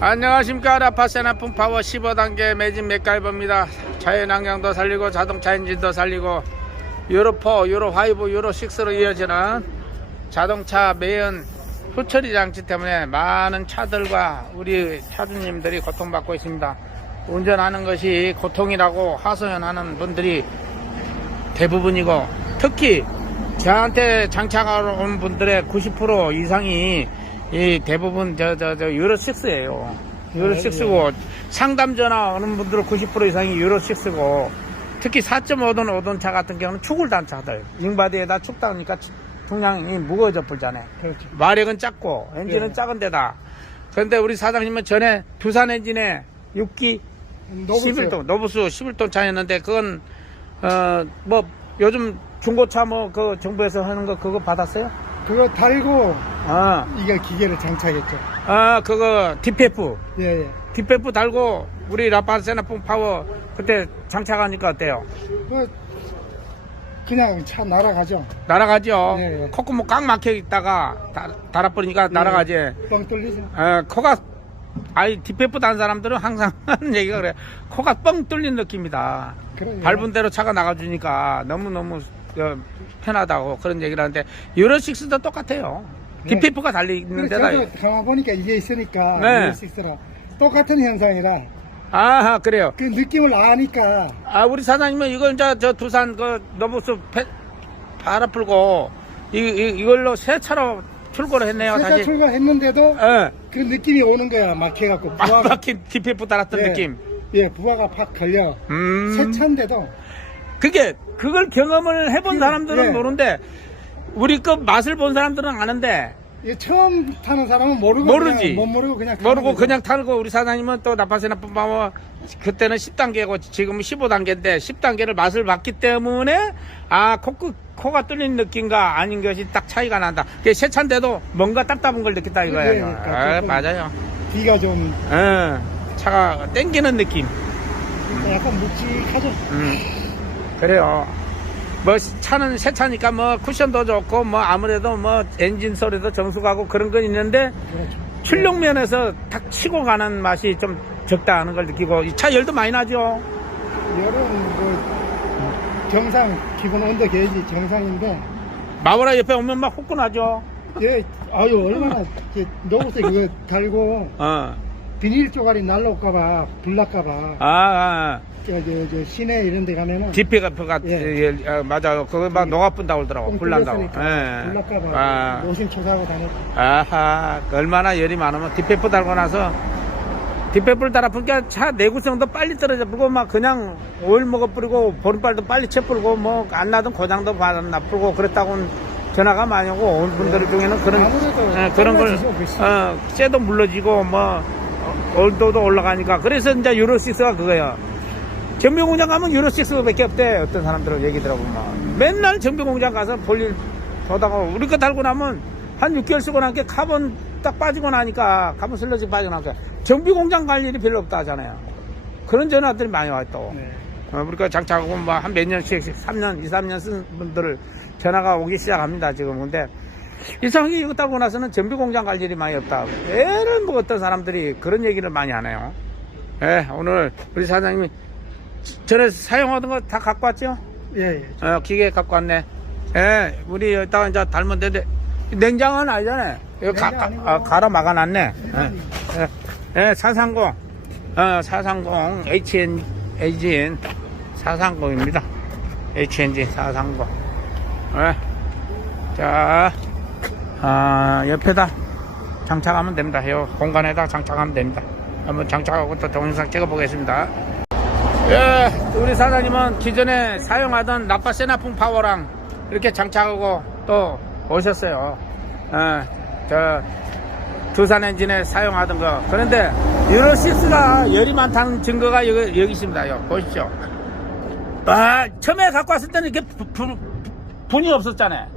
안녕하십니까. 라파세나풍 파워 15단계 매진 맥가이버입니다. 자연환경도 살리고 자동차 엔진도 살리고 유로4, 유로5, 유로6로 이어지는 자동차 매연 후처리 장치 때문에 많은 차들과 우리 차주님들이 고통받고 있습니다. 운전하는 것이 고통이라고 하소연하는 분들이 대부분이고, 특히 저한테 장착하러 온 분들의 90% 이상이 이 대부분 유로6예요. 유로6고 상담 전화 오는 분들은 90% 이상이 유로6고, 특히 4.5톤 5톤 차 같은 경우는 축을 단 차들, 윙바디에다 축 달으니까 중량이 무거워져 불잖아요. 그렇죠. 마력은 작고 엔진은 네. 작은 데다. 그런데 우리 사장님은 전에 두산 엔진에 6기 11톤 노브스 11톤 차였는데, 그건 뭐 요즘 중고차 뭐 그 정부에서 하는 거 그거 받았어요? 그거 달고 아, 이게 기계를 장착했죠. 그거 DPF 예, 예. DPF 달고 우리 라파세나풍 파워 그때 장착하니까 어때요? 그냥 차 날아가죠. 날아가죠. 예, 예. 콧구멍 꽉 막혀 있다가 달아버리니까 날아가지. 뻥 뚫리죠. 코가 DPF 단 사람들은 항상 하는 얘기가 그래. 코가 뻥 뚫린 느낌이다. 그럼요. 밟은 대로 차가 나가주니까 너무너무 편하다고 그런 얘기를 하는데, 유로6도 똑같아요. 네. DPF가 달려있는 데다. 저도 가만 보니까 이게 있으니까 네. 유로6랑 똑같은 현상이라 아하, 그래요. 그 느낌을 아니까. 우리 사장님은 이걸 이제 저 두산 그 너부스 바라 풀고 이걸로 새 차로 출고를 했네요. 세차 다시. 출발했는데도 예. 그 느낌이 오는 거야. 막혀갖고 부하가 막힌 DPF 달았던 예, 느낌. 예, 부하가 팍 걸려. 새 차인데도 그걸 경험을 해본 사람들은 예. 모르는데, 우리 그 맛을 본 사람들은 아는데, 처음 타는 사람은 모르지. 모르지. 못 모르고 그냥 모르고 타는 그냥 타고, 우리 사장님은 또 나파세나뿐 파워 그때는 10단계고 지금은 15단계인데 10단계를 맛을 봤기 때문에 코가 뚫린 느낌과 아닌 것이 딱 차이가 난다. 그게 새 차인데도 뭔가 답답한 걸 느꼈다 이거예요. 그러니까 맞아요. 뒤가 좀 차가 땡기는 느낌. 약간 묵직하죠. 그래요. 뭐 차는 새 차니까 뭐 쿠션도 좋고 뭐 아무래도 뭐 엔진 소리도 정숙하고 그런 건 있는데, 그렇죠. 출력면에서 탁 치고 가는 맛이 좀 적다 하는 걸 느끼고, 이 차 열도 많이 나죠. 열은 뭐 정상 기본 온도 게이지 정상인데, 마보라 옆에 오면 막 후끈하죠. 예, 아유 얼마나 노브스 그거 달고 비닐 쪼가리 날라올까봐 불날까봐 저 시내 이런 데 가면은 DPF가 예. 맞아요. 그거 막 녹아뿐다고 그러더라고. 불난다고. 불날까봐 노심초사하고 다녔죠. 아하, 얼마나 열이 많으면 DPF 달고 나서, DPF를 달아 보니까 차 내구성도 빨리 떨어져 버리고, 막 그냥 오일 먹어 뿌리고 보름발도 빨리 쳐 뿌리고 뭐 안 나던 고장도 나 뿌리고 그랬다고 전화가 많이 오고, 온 분들 중에는 그런 걸 쇠도 물러지고 뭐 온도도 올라가니까. 그래서 이제 유로6가 그거예요. 정비공장 가면 유로6밖에 없대. 어떤 사람들은 얘기 들어보면 맨날 정비공장 가서 볼일 보다가, 우리 거 달고 나면 한 6개월 쓰고 나니까 카본 딱 빠지고 나니까, 카본 슬러지 빠지고 나니까 정비공장 갈 일이 별로 없다 하잖아요. 그런 전화들이 많이 왔다고. 네. 우리가 장착하고 뭐 한 몇 년씩 3년 2, 3년 쓴 분들 전화가 오기 시작합니다 지금. 근데 이상하게 이거 따고 나서는 정비공장 갈 일이 많이 없다. 애를 뭐 어떤 사람들이 그런 얘기를 많이 하네요. 오늘 우리 사장님이 전에 사용하던 거 다 갖고 왔죠? 예. 기계 갖고 왔네. 우리 여기다가 이제 달면 되는데, 냉장은 아니잖아요. 이거 갈아 막아놨네. 430 HN 430입니다. HNG 430. 자, 옆에다 장착하면 됩니다. 이 공간에다 장착하면 됩니다. 한번 장착하고 또 동영상 찍어보겠습니다. 우리 사장님은 기존에 사용하던 라파세나풍 파워랑 이렇게 장착하고 또 오셨어요. 저 두산 엔진에 사용하던 거. 그런데 유로6가 열이 많다는 증거가 여기 있습니다. 보십시오. 처음에 갖고 왔을 때는 이렇게 분이 없었잖아요.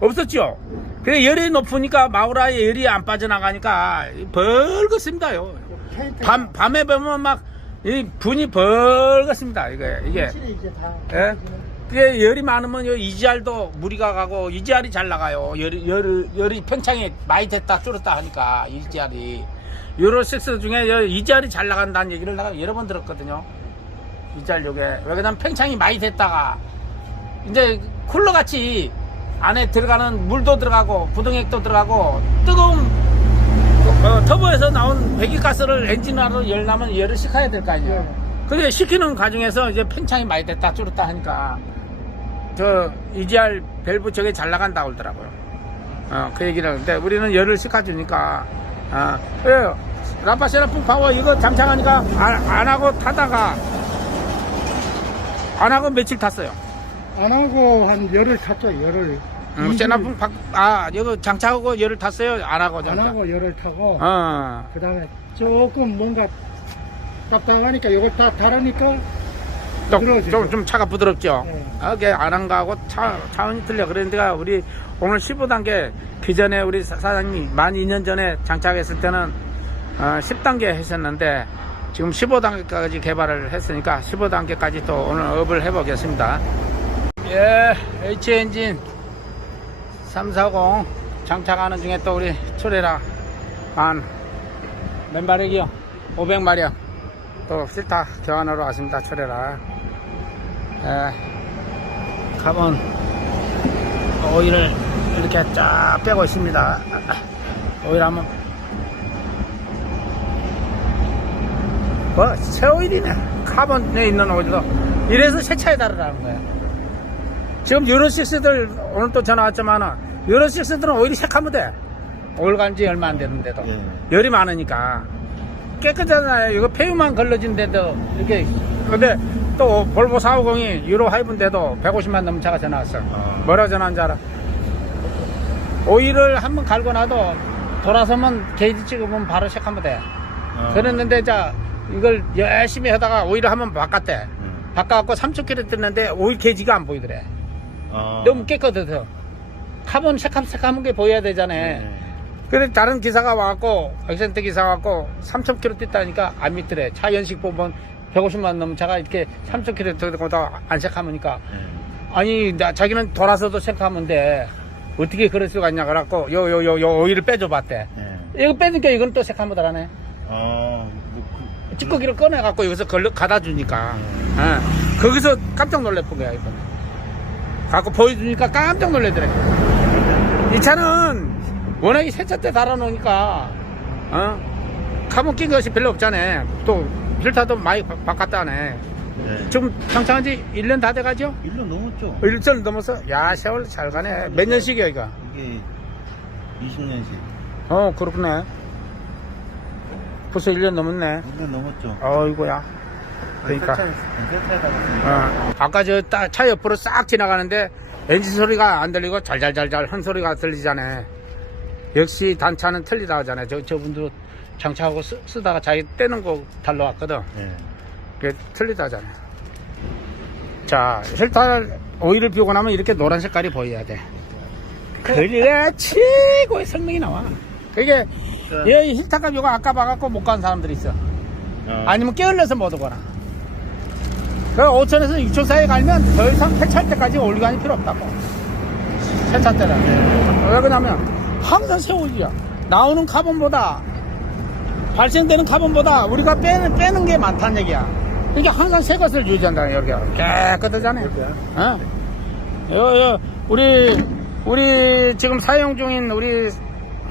없었죠. 그래, 열이 높으니까 마우라에 열이 안 빠져나가니까 벌겋습니다요. 밤에 보면 막 이 분이 벌겋습니다. 이게. 이제 다 그게 열이 많으면 EGR도 무리가 가고, EGR이 잘 나가요. 열이 팽창이 많이 됐다 줄었다 하니까 EGR이. 유로6 중에 이지알이 잘 나간다는 얘기를 내가 여러 번 들었거든요. 이지알 요게. 왜 그러냐면 팽창이 많이 됐다가 이제 쿨러같이 안에 들어가는 물도 들어가고 부동액도 들어가고 뜨거운 터보에서 나온 배기가스를 엔진으로 열려면 열을 식혀야 될 거 아니에요. 근데 식히는 과정에서 이제 팽창이 많이 됐다 줄었다 하니까 저 EGR 밸브 저게 잘 나간다고 그러더라고요. 그 얘기를 하는데 우리는 열을 식혀주니까 그래요. 라파세라풍 파워 이거 장착하니까 안 하고 타다가 안 하고 며칠 탔어요. 안 하고 한 열흘 탔죠. 열흘. 세나풍 이거 장착하고 열을 탔어요. 안 하고 장착. 안 하고 열흘 타고 그 다음에 조금 뭔가 답답하니까 이걸 다 달으니까 좀 차가 부드럽죠. 네. 그게 안 한 거하고 차원이 틀려. 그런데 우리 오늘 15단계 기존에 우리 사장님이 만 2년 전에 장착했을 때는 10단계 했었는데 지금 15단계까지 개발을 했으니까 15단계까지 또 오늘 업을 해보겠습니다. 예, H엔진 340 장착하는 중에 또 우리 초레라 몇 마력이요? 500마력 또 필터 교환하러 왔습니다. 초레라. 카본 오일을 이렇게 쫙 빼고 있습니다. 오일 한번 새 오일이네. 카본에 있는 오일도 이래서 새 차에 다르라는 거예요. 지금 유로6들 오늘 또 전화 왔지만은 유로6들은 오일이 색하면 돼. 오일 간지 얼마 안 됐는데도 열이 많으니까 깨끗하잖아요. 이거 폐유만 걸러진데도 이렇게. 근데 또 볼보 450이 유로 하이브인데도 150만 넘은 차가 전화 왔어. 뭐라고 전화한 줄 알아? 오일을 한번 갈고 나도 돌아서면 게이지 찍으면 바로 체크하면 돼. 그랬는데 자 이걸 열심히 하다가 오일을 한번 바꿨대. 바꿔갖고 3,000km 뛰는데 오일 게이지가 안 보이더래. 너무 깨끗해서 카본 색하는 게 보여야 되잖아. 근데 다른 기사가 와갖고 액센트 기사가 와갖고 3,000km 뛰다니까 안 믿더래. 차 연식 보면 150만 넘은 차가 이렇게 3,000km 뛰고 안 체크하니까 아니 자기는 돌아서도 체크하면 돼. 어떻게 그럴 수가 있냐 그래갖고 요 오일을 빼줘 봤대. 이거 빼니까 이건 또 체크하면 달하네. 찌꺼기를 꺼내갖고 여기서 가다 주니까 거기서 깜짝 놀랄 거야. 이번에 갖고 보여주니까 깜짝 놀래더래. 이 차는 워낙에 새 차 때 달아놓으니까 카본 낀 것이 별로 없잖아. 또 필터도 많이 바꿨다 하네. 지금 장착한 지 1년 다 돼가죠? 1년 넘었죠. 1년 넘어서? 야, 세월 잘 가네. 몇 년씩이야 이거? 이게 20년씩. 그렇구나. 벌써 1년 넘었네. 1년 넘었죠. 어이구야. 그러니까. 아까 차 옆으로 싹 지나가는데 엔진 소리가 안 들리고 잘잘잘잘 한 소리가 들리잖아. 역시 단차는 틀리다 하잖아요. 저분도 장착하고 쓰다가 자기 떼는 거 달러 왔거든. 그게 틀리다 하잖아요. 자, 힐터 오일을 비우고 나면 이렇게 노란 색깔이 보여야 돼. 그래야 최고의 성능이 나와. 그게 이 힐터값 이거 아까 봐갖고 못 가는 사람들이 있어. 아니면 게을러서 못 오거나. 그 5천에서 6천 사이에 갈면 더 이상 세차할 때까지 올리관이 필요 없다고. 세차 때는. 왜 그러냐면 항상 새 오일이야. 나오는 카본보다 발생되는 카본보다 우리가 빼는 게 많다는 얘기야. 그러니까 항상 새 것을 유지한다. 여기가 깨끗하잖아요. 우리 지금 사용 중인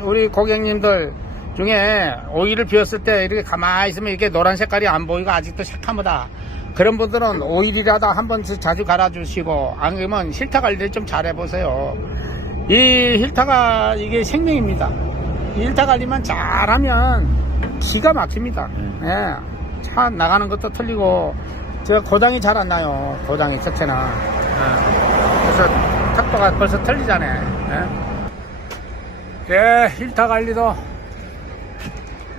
우리 고객님들 중에 오일을 비웠을 때 이렇게 가만히 있으면 이렇게 노란 색깔이 안 보이고 아직도 새카무다. 그런 분들은 오일이라도 한 번씩 자주 갈아주시고 안 그러면 힐터 관리를 좀 잘 해보세요. 이 힐터가 이게 생명입니다. 이 힐터 관리만 잘하면 기가 막힙니다. 차 나가는 것도 틀리고 제가 고장이 잘 안 나요. 고장이 자체는. 그래서 탁도가 벌써 틀리잖아요. 힐터 관리도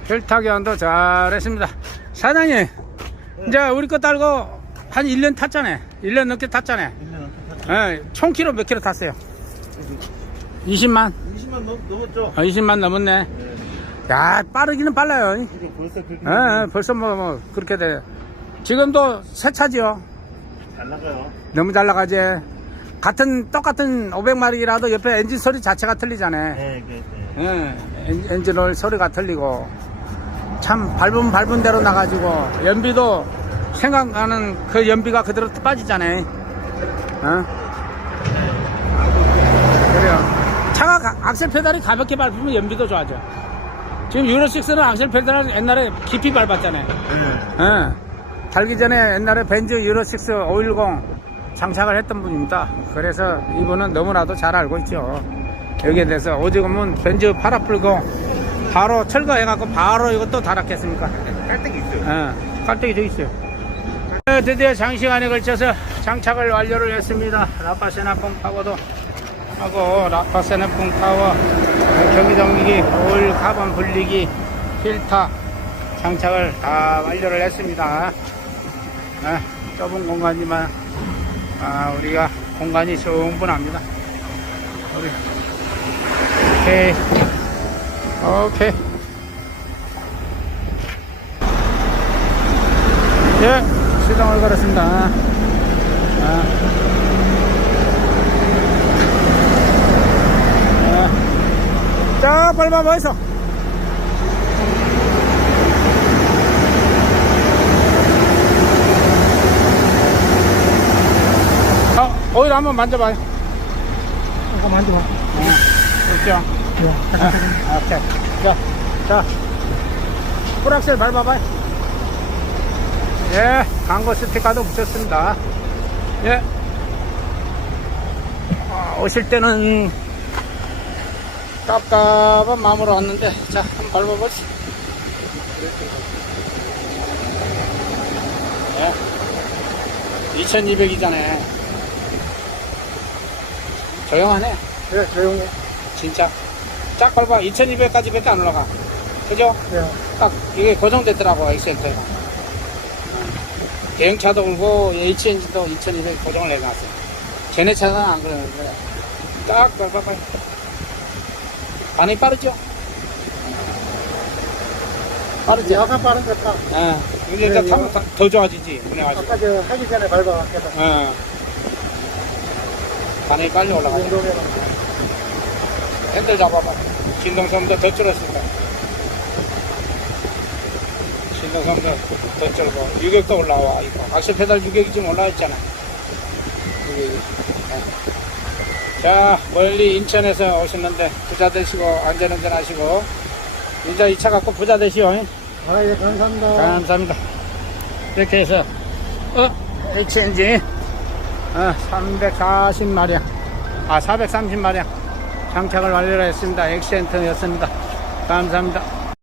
힐터 교환도 잘 했습니다. 사장님 이제 우리 거 딸고 한 1년 탔잖아요. 1년 넘게 탔잖아요. 총 키로 몇 킬로 탔어요? 20만? 20만 넘었죠. 20만 넘었네. 야, 빠르기는 빨라요. 벌써 그렇게. 벌써 뭐 그렇게 돼. 지금도 새 차지요. 잘 나가요. 너무 잘 나가지. 똑같은 500마력이라도 옆에 엔진 소리 자체가 틀리잖아요. 엔진 오일 소리가 틀리고. 참 밟은 대로 나가지고 연비도 생각하는 그 연비가 그대로 빠지잖아요. 어? 그래요. 차가 악셀 페달이 가볍게 밟으면 연비도 좋아져. 지금 유로6는 악셀 페달을 옛날에 깊이 밟았잖아요. 어. 달기 전에 옛날에 벤츠 유로6 510 장착을 했던 분입니다. 그래서 이분은 너무나도 잘 알고 있죠. 여기에 대해서 오직은 벤츠 팔아 풀고 바로 철거해갖고 바로 이것도 달았겠습니까? 깔때기 있어요. 깔때기 저기 있어요. 드디어 장시간에 걸쳐서 장착을 완료를 했습니다. 라파세나 폼파워도 하고 라파세나 폼파워 경기정리기, 오일 카본 분리기, 필터 장착을 다 완료를 했습니다. 좁은 공간이지만 우리가 공간이 충분합니다. 오케이. 예, 시동을 걸었습니다. 자, 밟아봐 있어. 오일 한번 만져봐요. 이거 만져봐. 그렇죠. 오케이. 자, 풀악셀 밟아봐요. 예, 광고 스티커도 붙였습니다. 예. 오실 때는 깝깝한 마음으로 왔는데, 자, 한번 밟아보시. 예. 2200이잖아요. 조용하네. 네, 조용해. 진짜. 쫙 밟아. 2200까지 밖에 안 올라가. 그죠? 네. 딱, 이게 고정됐더라고, 엑셀터가. 대형차도 그렇고, HNG도 2200 고정을 해놨어요. 쟤네 차는 안 그러는 거야. 딱 밟아봐요. 반응이 빠르죠? 빠르죠? 약간 빠른 것 같아. 이제 네, 타면 더 좋아지지, 운행하시고. 아까 저 하기 전에 밟아봤거든. 반응이 빨리 올라가죠. 핸들 잡아봐. 진동성도 더 줄었습니다. 진동성도 더 줄고 유격도 올라와. 이거 악셀 페달 유격이 좀 올라와 있잖아. 유격이. 자, 멀리 인천에서 오셨는데 부자 되시고 안전운전 하시고 이제 이 차 갖고 부자 되시오. 예, 감사합니다. 감사합니다. 이렇게 해서 HNG 340마력 430마력 장착을 완료했습니다. 엑센트였습니다. 감사합니다.